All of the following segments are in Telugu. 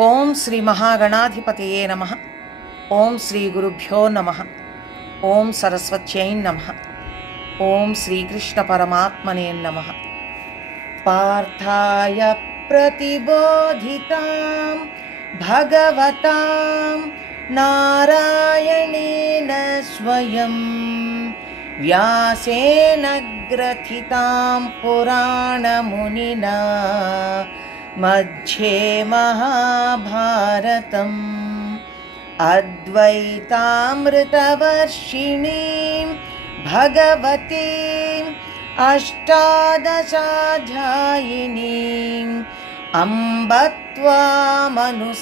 ॐ श्रीमहागणाधिपतये नमः। ॐ श्रीगुरुभ्यो नमः। ॐ सरस्वत्यै नमः। ॐ श्रीकृष्णपरमात्मने नमः। पार्थाय प्रतिबोधितां भगवतां नारायणेन स्वयं व्यासेन ग्रथितां पुराणमुनिना मध्ये महाभारतम् अद्वैतामृतवर्षिणीं भगवतीम् अष्टादशाध्यायिनीम् अम्ब त्वामनुसन्दधामि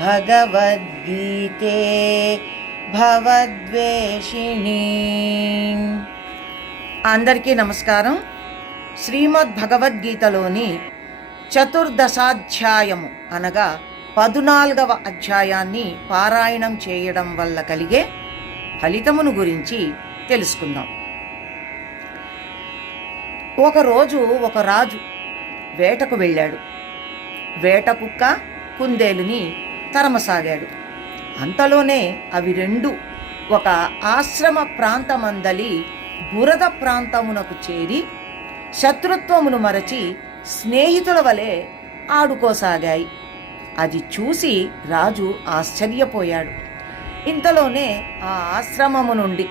भगवद्गीते భగవద్వేషిణి అందరికీ నమస్కారం శ్రీమద్ భగవద్గీతలోని చతుర్దశాధ్యాయము అనగా పదునాలుగవ అధ్యాయాన్ని పారాయణం చేయడం వల్ల కలిగే ఫలితమును గురించి తెలుసుకుందాం. ఒకరోజు ఒక రాజు వేటకు వెళ్ళాడు. వేట కుక్క కుందేలుని తరమసాగాడు. అంతలోనే అవి రెండు ఒక ఆశ్రమ ప్రాంతమందలి బురద ప్రాంతమునకు చేరి శత్రుత్వమును మరచి స్నేహితుల వలె ఆడుకోసాగాయి. అది చూసి రాజు ఆశ్చర్యపోయాడు. ఇంతలోనే ఆ ఆశ్రమము నుండి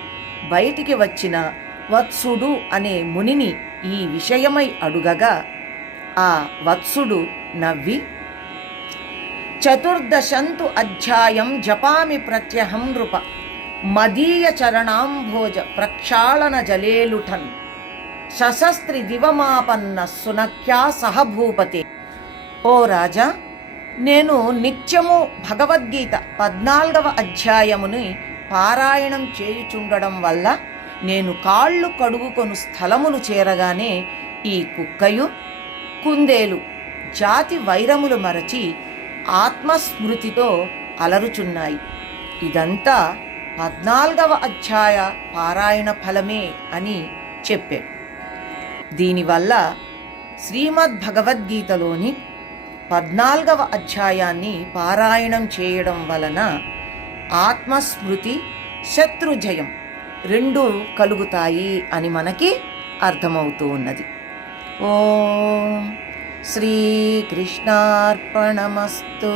బయటికి వచ్చిన వత్సుడు అనే మునిని ఈ విషయమై అడుగగా ఆ వత్సుడు నవ్వి చతుర్దశంతు అధ్యాయం జపామి ప్రత్యహం నృప మదీయ చరణాంభోజ ప్రక్షాళన జలేలుఠన్ సశస్త్రి దివమాపన్న సునఖ్యా సహభూపతే ఓ రాజా నేను నిత్యము భగవద్గీత పద్నాలుగవ అధ్యాయముని పారాయణం చేయుచుండడం వల్ల నేను కాళ్ళు కడుగుకొను స్థలమును చేరగానే ఈ కుక్కయు కుందేలు జాతి వైరములు మరచి ఆత్మస్మృతితో అలరుచున్నాయి. ఇదంతా పద్నాలుగవ అధ్యాయ పారాయణ ఫలమే అని చెప్పాడు. దీనివల్ల శ్రీమద్ భగవద్గీతలోని పద్నాలుగవ అధ్యాయాన్ని పారాయణం చేయడం వలన ఆత్మస్మృతి శత్రుజయం రెండు కలుగుతాయి అని మనకి అర్థమవుతూ ఉన్నది. ఓం శ్రీకృష్ణార్పణమస్తు.